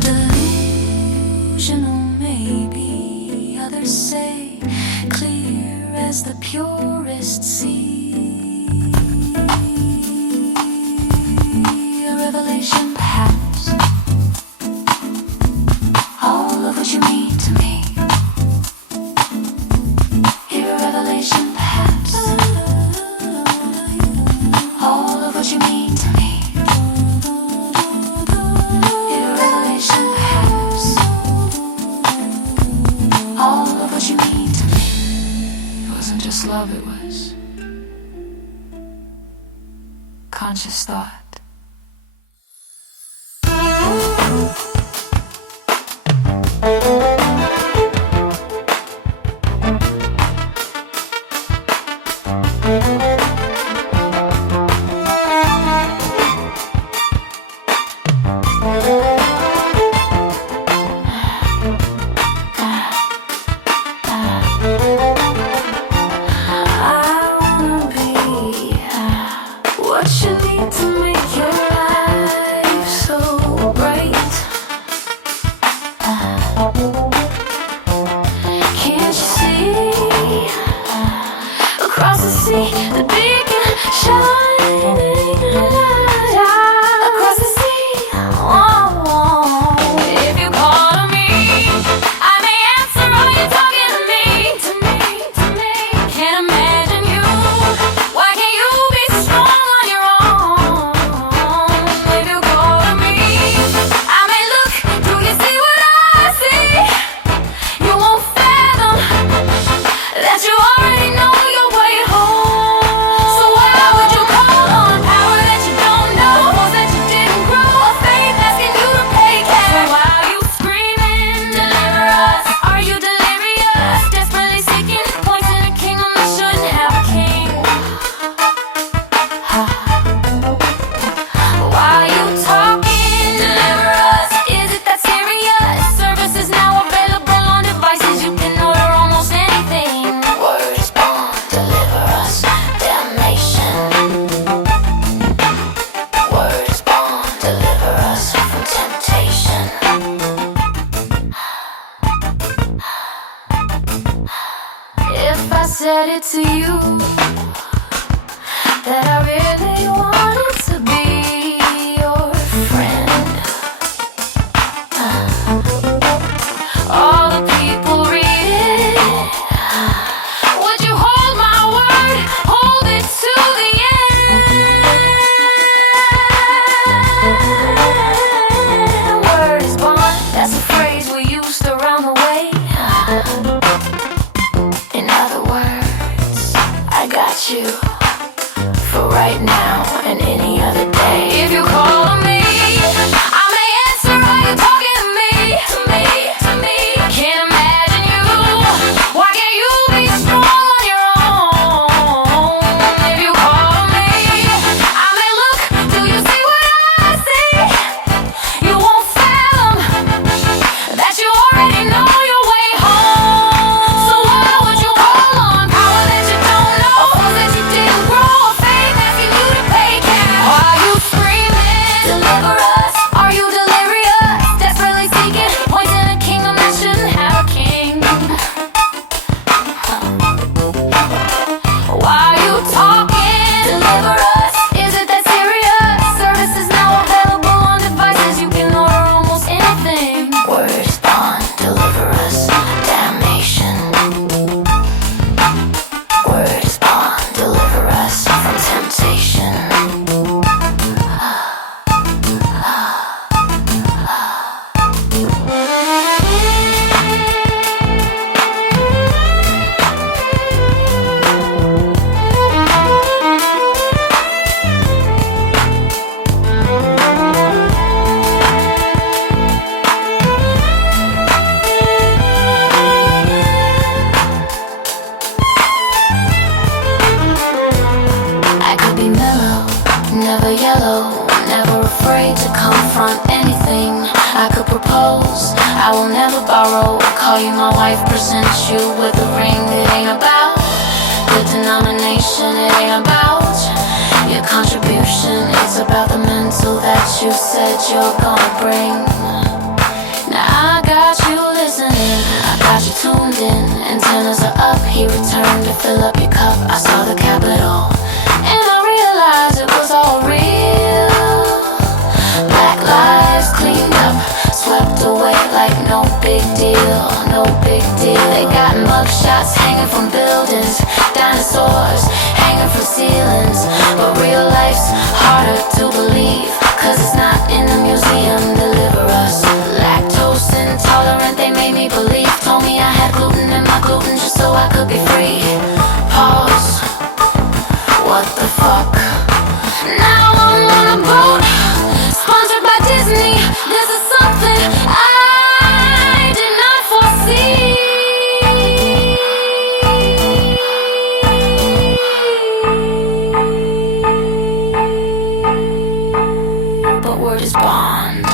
Delusional maybe, others say. Clear as the purest sea. A revelation perhaps. All of what you mean to me. Hear a revelation perhaps. All of what you mean to me. Hear a revelation perhaps. All of what you mean to me. It wasn't just love, it was conscious thought. Said it to you that I really wanted to be your friend. All the people read it. Would you hold my word? Hold it to the end. got you for right now and any other day. If you call on me, I may answer. Are you talking to me? To me, to me. Can't imagine you. Why can't you be strong on your own? If you call on me, I may look. Do you see what I see? You won't fathom that you already know your way home. So why would you call on power that you don't know? A force that you didn't grow, a faith asking you to pay cash. Why are you screaming? Deliver us. Are you delirious? Desperately seeking, pointing a kingdom that shouldn't have a king. Why are you talking? Deliver us. Is it that serious? Service is now available on devices. You can order almost anything. Words bond, deliver us. Damnation. Words bond, deliver us from temptation. I could be mellow, never yellow, never afraid to confront anything. I could propose, I will never borrow. Call you my wife, present you with a ring. It ain't about the denomination, it ain't about your contribution. It's about the mental that you said you're gonna bring. Now I got you listening, I got you tuned in. Antennas are up, he returned to fill up your cup. I saw the capital, and I realized it was all real. Black lives cleaned up, swept away like no big deal, no big deal. They got mugshots hanging from buildings, dinosaurs hanging from ceilings. But real life's harder to believe, cause it's not in the museum. Deliver us. Lactose intolerant, they made me believe. Told me I had gluten in my gluten just so I could be free. Pause. What the fuck? Now I'm on a boat, sponsored by Disney. This is something I did not foresee. But word is bond.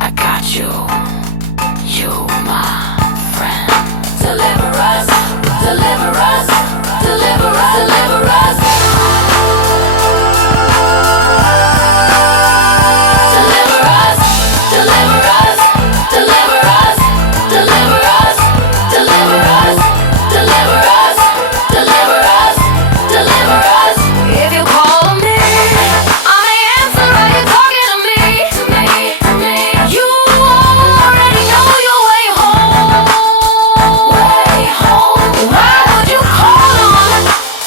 I got you, my friend. Deliver us, deliver us, deliver us, deliver us. Deliver us, deliver us, deliver us, deliver us, deliver us, deliver us, deliver us, deliver us. If you call on me, I may answer. Are you talking to me? To me, to me. You already know your way home. Way home. Why would you call on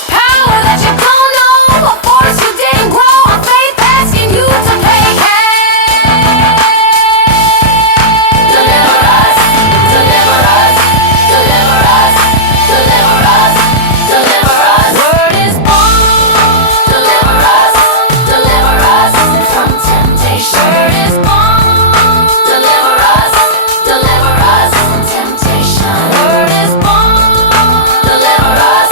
power that you don't know? A force you didn't grow, a faith asking you to pay cash. Deliver us, deliver us, deliver us, deliver us, deliver us. Word is born. Deliver us from temptation. Word is born. Deliver us from temptation. Word is born. Deliver us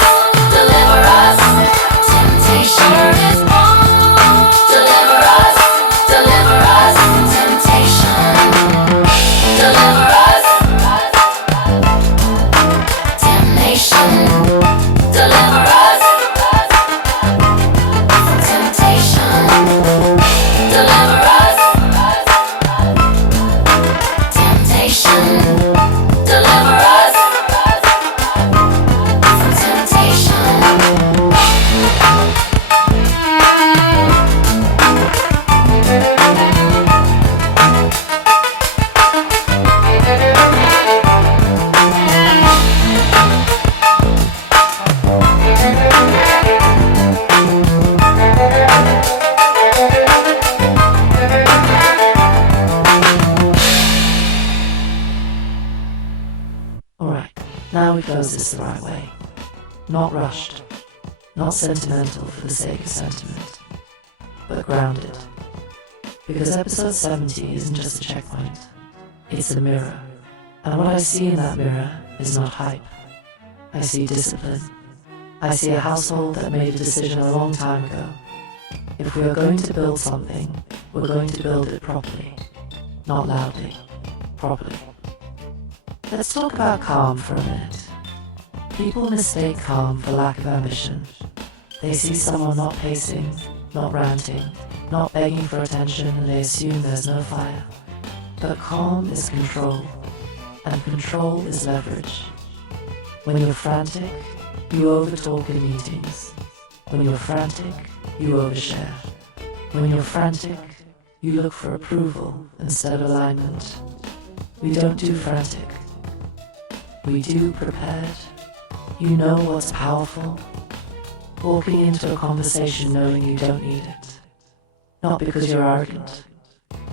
from temptation. Word is born. Deliver us from temptation. Deliver us, damnation. Deliver us from temptation. Deliver us, temptation. Deliver us from temptation. Alright, now we close this the right way. Not rushed, not sentimental for the sake of sentiment, but grounded. Because episode 70 isn't just a checkpoint, it's a mirror. And what I see in that mirror is not hype. I see discipline. I see a household that made a decision a long time ago. If we are going to build something, we're going to build it properly. Not loudly, properly. Let's talk about calm for a minute. People mistake calm for lack of ambition. They see someone not pacing, not ranting, not begging for attention, and they assume there's no fire. But calm is control, and control is leverage. When you're frantic, you overtalk in meetings. When you're frantic, you overshare. When you're frantic, you look for approval instead of alignment. We don't do frantic. We do prepared. You know what's powerful. Walking into a conversation knowing you don't need it. Not because you're arrogant,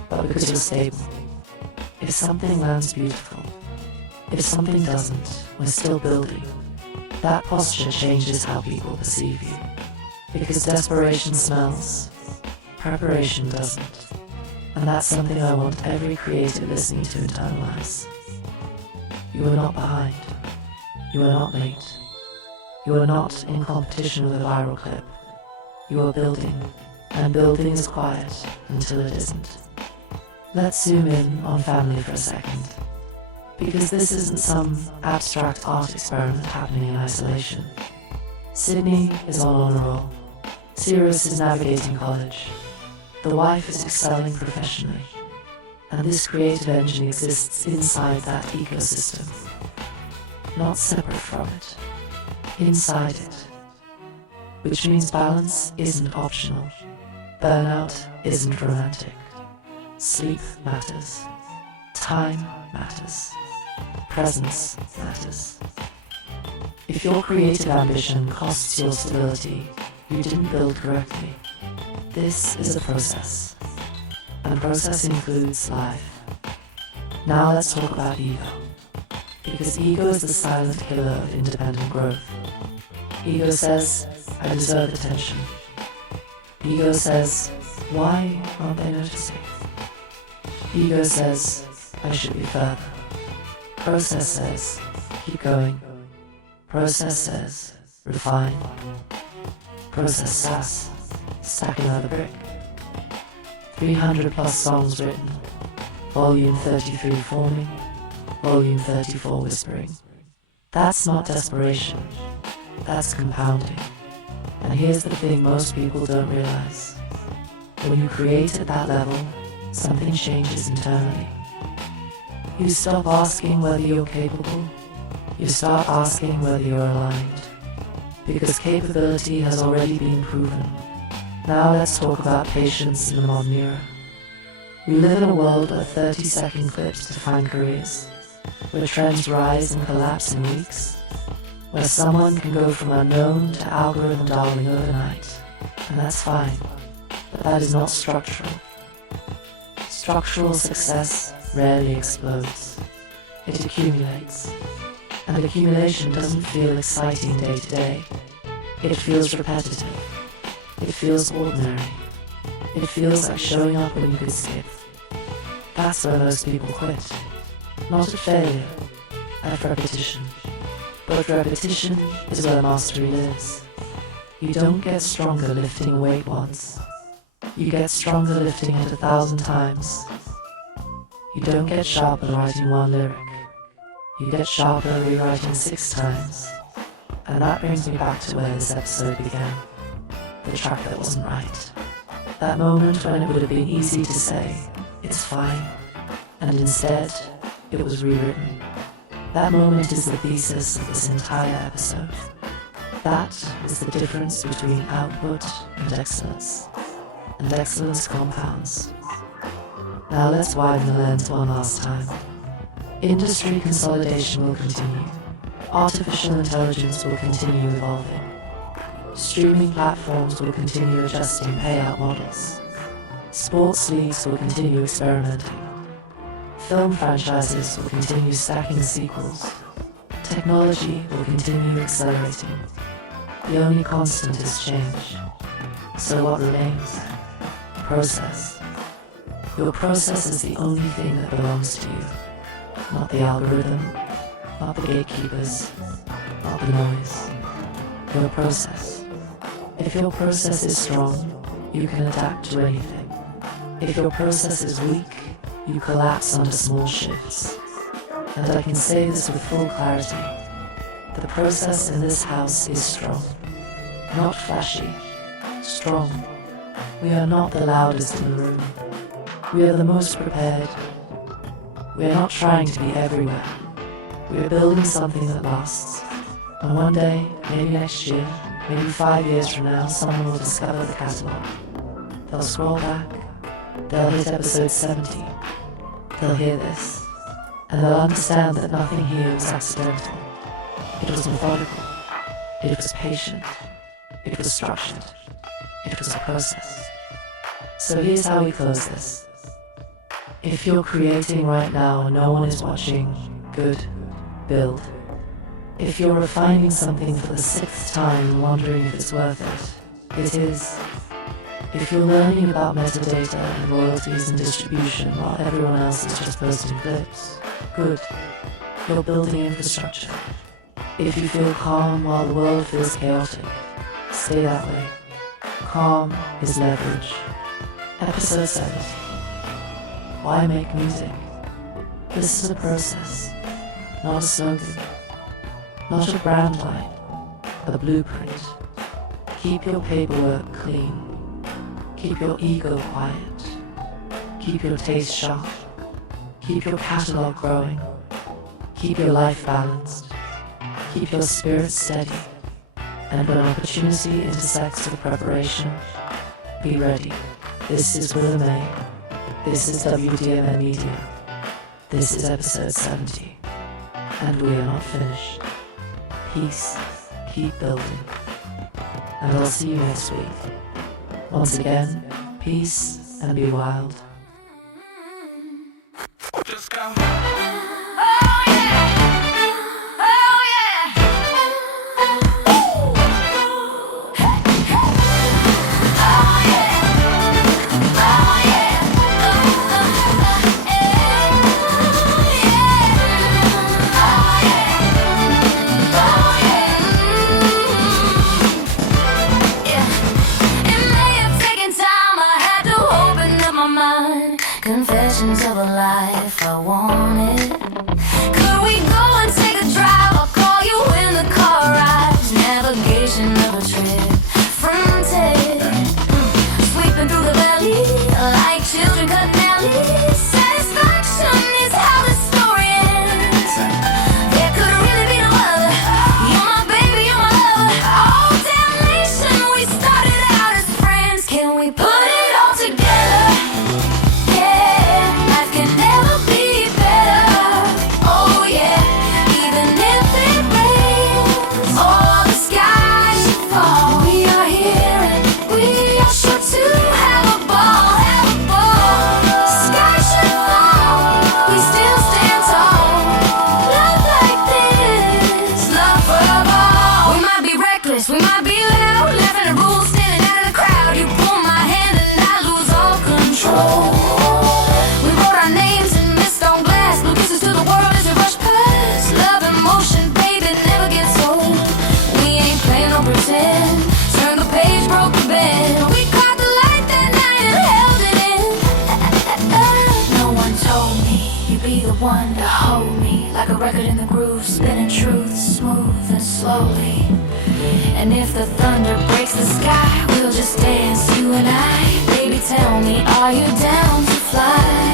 but because you're stable. If something lands beautiful, if something doesn't, we're still building. That posture changes how people perceive you. Because desperation smells, preparation doesn't. And that's something I want every creative listening to internalize. You are not behind. You are not late. You are not in competition with a viral clip. You are building, and building is quiet until it isn't. Let's zoom in on family for a second. Because this isn't some abstract art experiment happening in isolation. Sydney is on honor roll. Sirius is navigating college. The wife is excelling professionally. And this creative engine exists inside that ecosystem. Not separate from it. Inside it. Which means balance isn't optional. Burnout isn't romantic. Sleep matters. Time matters. Presence matters. If your creative ambition costs your stability, you didn't build correctly. This is a process. And process includes life. Now let's talk about ego. Because ego is the silent killer of independent growth. Ego says, I deserve attention. Ego says, why aren't they noticing? Ego says, I should be further. Process says, keep going. Process says, refine. Process says, stack another brick. 300 plus songs written. Volume 33 forming. Volume 34 whispering. That's not desperation. That's compounding. And here's the thing most people don't realize. When you create at that level, something changes internally. You stop asking whether you're capable. You start asking whether you're aligned. Because capability has already been proven. Now let's talk about patience in the modern era. We live in a world of 30-second clips to define careers, where trends rise and collapse in weeks, where someone can go from unknown to algorithm darling overnight, and that's fine, but that is not structural. Structural success rarely explodes. It accumulates. And accumulation doesn't feel exciting day to day. It feels repetitive. It feels ordinary. It feels like showing up when you could skip. That's where most people quit. Not at failure, at repetition. But repetition is where mastery lives. You don't get stronger lifting a weight once. You get stronger lifting it 1,000 times. You don't get sharper writing one lyric. You get sharper rewriting 6 times. And that brings me back to where this episode began. The track that wasn't right. That moment when it would have been easy to say, it's fine. And instead, it was rewritten. That moment is the thesis of this entire episode. That is the difference between output and excellence. And excellence compounds. Now let's widen the lens one last time. Industry consolidation will continue. Artificial intelligence will continue evolving. Streaming platforms will continue adjusting payout models. Sports leagues will continue experimenting. Film franchises will continue stacking sequels. Technology will continue accelerating. The only constant is change. So what remains? Process. Your process is the only thing that belongs to you. Not the algorithm, not the gatekeepers, not the noise. Your process. If your process is strong, you can adapt to anything. If your process is weak, you collapse under small shifts. And I can say this with full clarity. The process in this house is strong. Not flashy, strong. We are not the loudest in the room. We are the most prepared. We are not trying to be everywhere. We are building something that lasts. And one day, maybe next year, maybe 5 years from now, someone will discover the catalogue. They'll scroll back. They'll hit episode 70. They'll hear this. And they'll understand that nothing here was accidental. It was methodical. It was patient. It was structured. It was a process. So here's how we close this. If you're creating right now and no one is watching, good, build. If you're refining something for the 6th time and wondering if it's worth it, it is. If you're learning about metadata and royalties and distribution while everyone else is just posting clips, good. You're building infrastructure. If you feel calm while the world feels chaotic, stay that way. Calm is leverage. Episode 7. Why make music? This is a process, not a slogan, not a brand line, a blueprint. Keep your paperwork clean. Keep your ego quiet. Keep your taste sharp. Keep your catalog growing. Keep your life balanced. Keep your spirit steady. And when opportunity intersects with preparation, be ready. This is Willa May. This is WDMN Media. This is episode 70. And we are not finished. Peace. Keep building. And I'll see you next week. Once again, peace and be wild. Just go. Oh yeah! Oh yeah! Hey, hey. Oh yeah! Oh yeah! Confessions of a life I wanted. Could we go and take a drive? I'll call you when the car arrives. Navigation of a trip fronted. Sweeping through the valley like children cutting alleys. Satisfaction is how the story ends. There could really be no other. You're my baby, you're my lover. Oh damnation, we started out as friends. Can we put it all together? We might be loud, laughing at rules, standing out of the crowd. You pull my hand and I lose all control. We wrote our names in mist on glass, blue kisses to the world as we rush past. Love and motion, baby, never gets old. We ain't playing no pretend. Turn the page, broke the bed. We caught the light that night and held it in. No one told me you'd be the one to hold me, like a record in the groove, spinning truth smooth and slowly. And if the thunder breaks the sky, we'll just dance, you and I. Baby, tell me, are you down to fly?